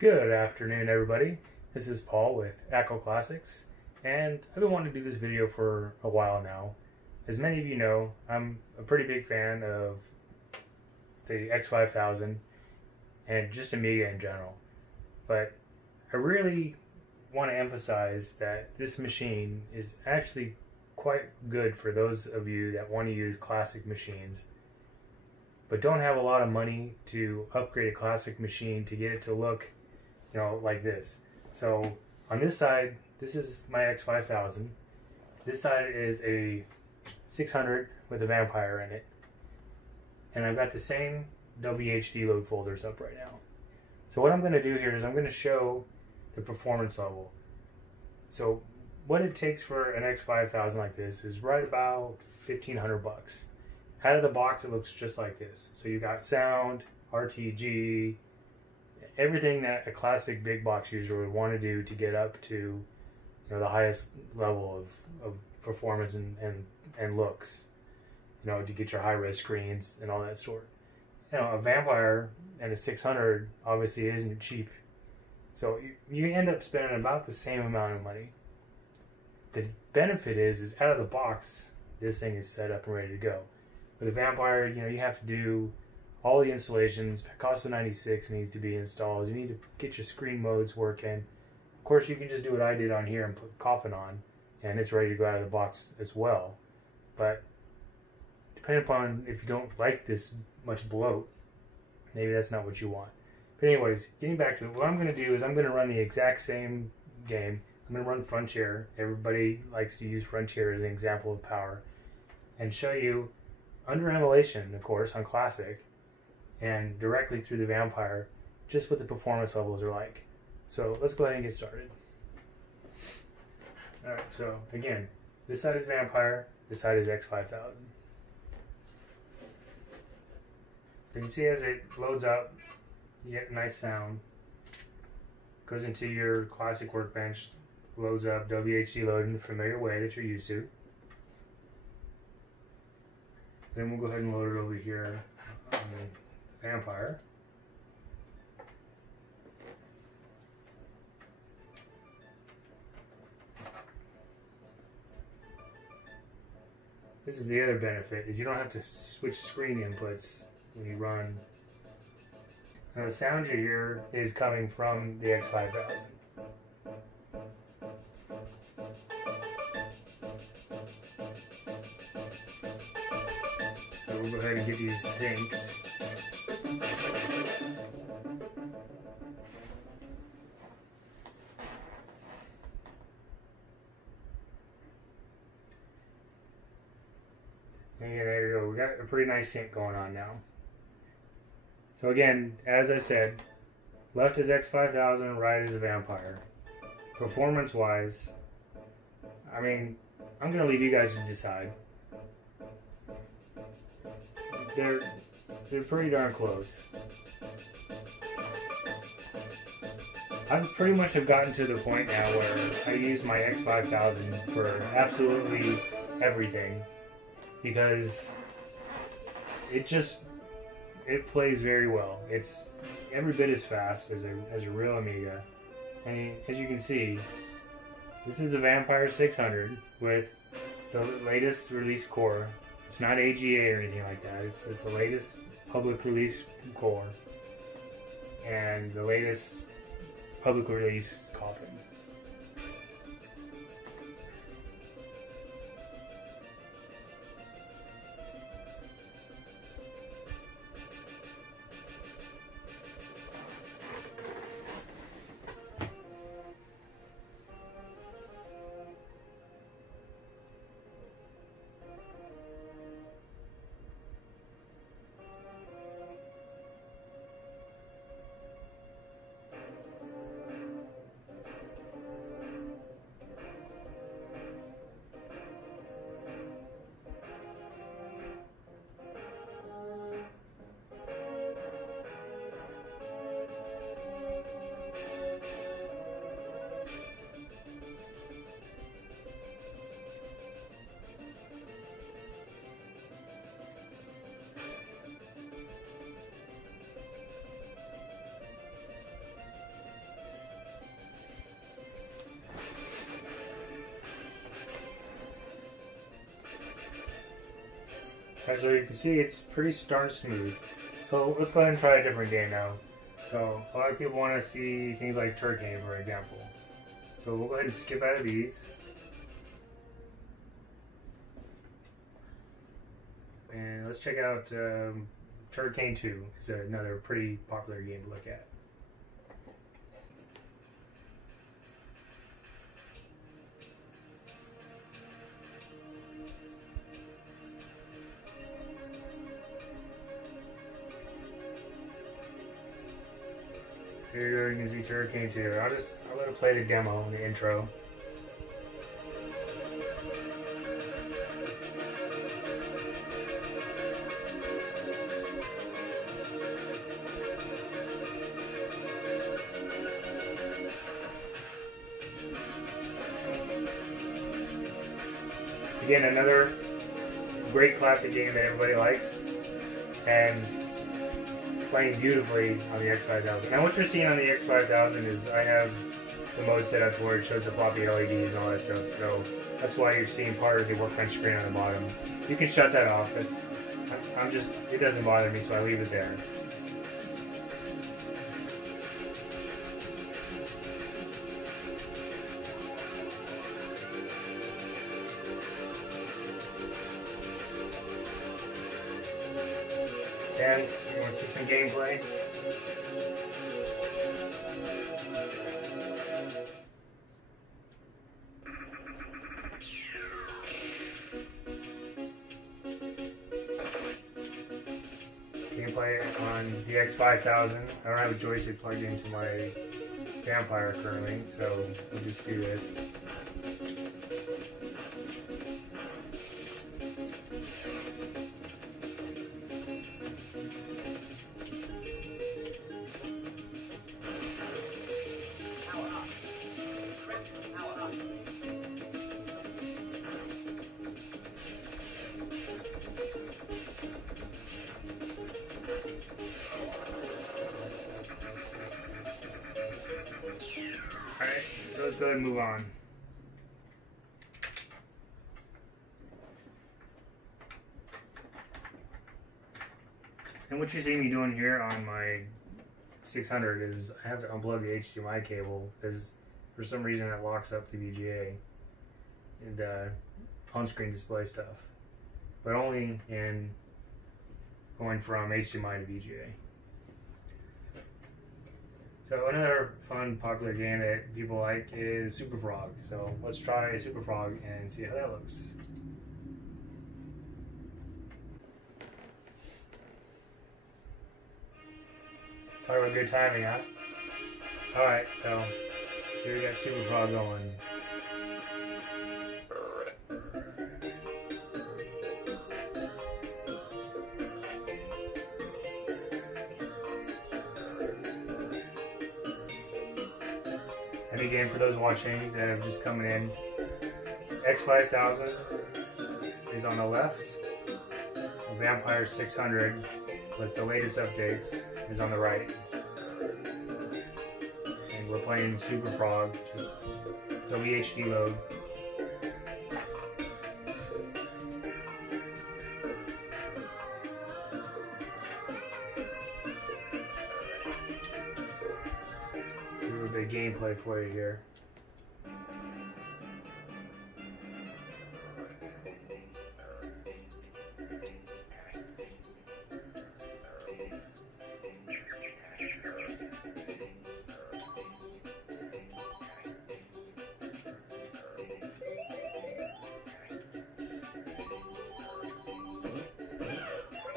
Good afternoon, everybody. This is Paul with ACO Classics, and I've been wanting to do this video for a while now. As many of you know, I'm a pretty big fan of the X5000 and just Amiga in general. But I really want to emphasize that this machine is actually quite good for those of you that want to use classic machines, but don't have a lot of money to upgrade a classic machine to get it to look, like this. So on this side, this is my X5000. This side is a 600 with a Vampire in it. And I've got the same WHDload folders up right now. So what I'm going to do here is I'm going to show the performance level. So what it takes for an X5000 like this is right about 1,500 bucks. Out of the box, it looks just like this. So you got sound, RTG, everything that a classic big box user would want to do to get up to the highest level of performance and looks, to get your high-res screens and all that sort. A Vampire and a 600 obviously isn't cheap, so you end up spending about the same amount of money. The benefit is out of the box, this thing is set up and ready to go. With a Vampire, you have to do all the installations. Picasso 96 needs to be installed. You need to get your screen modes working. Of course, you can just do what I did on here and put Coffin on, and it's ready to go out of the box as well. But depending upon if you don't like this much bloat, maybe that's not what you want. But anyways, getting back to it, what I'm going to do is I'm going to run the exact same game. I'm going to run Frontier. Everybody likes to use Frontier as an example of power, and show you under emulation, of course, on Classic, and directly through the Vampire, just what the performance levels are like. So let's go ahead and get started. Alright, so again, this side is Vampire, this side is X5000. You can see as it loads up, you get a nice sound. Goes into your classic workbench, loads up WHDload in the familiar way that you're used to. Then we'll go ahead and load it over here on the Vampire. This is the other benefit, is you don't have to switch screen inputs when you run. Now the sound you hear is coming from the X5000. So we'll go ahead and get these synced. And there you go, we got a pretty nice sync going on now. So again, as I said, left is X5000, right is a Vampire. Performance-wise, I'm going to leave you guys to decide. They're pretty darn close. I pretty much have gotten to the point now where I use my X5000 for absolutely everything, because it plays very well. It's every bit as fast as a real Amiga, and as you can see, this is a Vampire 600 with the latest release core. It's not AGA or anything like that. It's the latest public release core and the latest public release Coffin. As you can see, it's pretty darn smooth. So let's go ahead and try a different game now. So a lot of people want to see things like Turkane, for example. So we'll go ahead and skip out of these. And let's check out Turkane 2. It's another pretty popular game to look at. Here you can see Turkane 2. I'll let it play the demo in the intro. Again, another great classic game that everybody likes, and playing beautifully on the X5000. Now what you're seeing on the X5000 is I have the mode set up where it shows the floppy LEDs and all that stuff, so that's why you're seeing part of the workbench screen on the bottom. You can shut that off. It doesn't bother me, so I leave it there. And you want to see some gameplay? Gameplay on the X5000. I don't have a joystick plugged into my Vampire currently, so we'll just do this. Alright, so let's go ahead and move on. And what you see me doing here on my 600 is I have to unplug the HDMI cable because for some reason it locks up the VGA and on-screen display stuff, but only in going from HDMI to VGA. So another fun, popular game that people like is Superfrog. So let's try Superfrog and see how that looks. Talk about good timing, huh? Alright, so here we got Superfrog going. Any game for those watching that have just coming in. X5000 is on the left. The Vampire 600 with the latest updates is on the right. And we're playing Superfrog, just WHDload. Do a bit of gameplay for you here.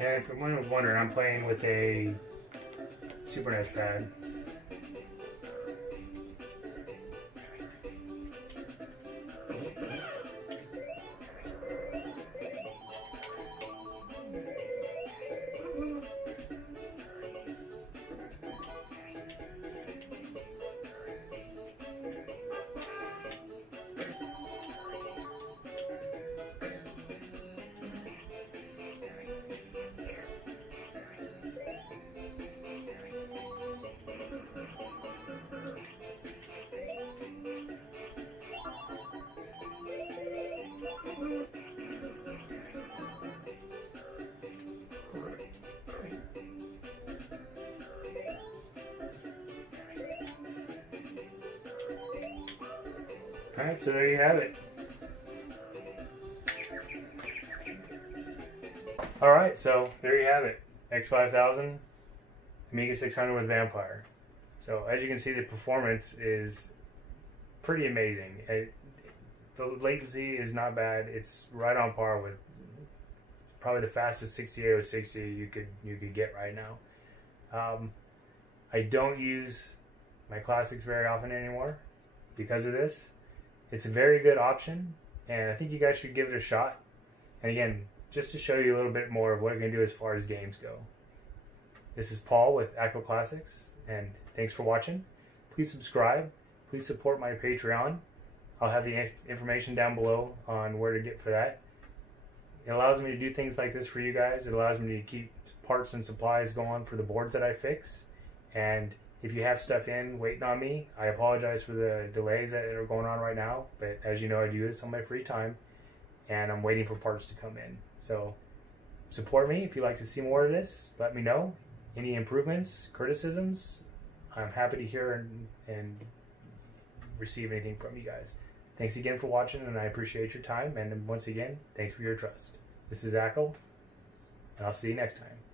And if anyone was wondering, I'm playing with a Super NES pad. Alright, so there you have it. Alright, so there you have it. X5000, Amiga 600 with Vampire. So as you can see, the performance is pretty amazing. The latency is not bad. It's right on par with probably the fastest 68060 you could get right now. I don't use my classics very often anymore because of this. It's a very good option, and I think you guys should give it a shot. And again, just to show you a little bit more of what it can do as far as games go. This is Paul with Acco Classics, and thanks for watching. Please subscribe. Please support my Patreon. I'll have the information down below on where to get for that. It allows me to do things like this for you guys. It allows me to keep parts and supplies going for the boards that I fix. And if you have stuff in waiting on me, I apologize for the delays that are going on right now. But as you know, I do this on my free time, and I'm waiting for parts to come in. So support me if you'd like to see more of this. Let me know. Any improvements, criticisms, I'm happy to hear and receive anything from you guys. Thanks again for watching, and I appreciate your time. And once again, thanks for your trust. This is Acco, and I'll see you next time.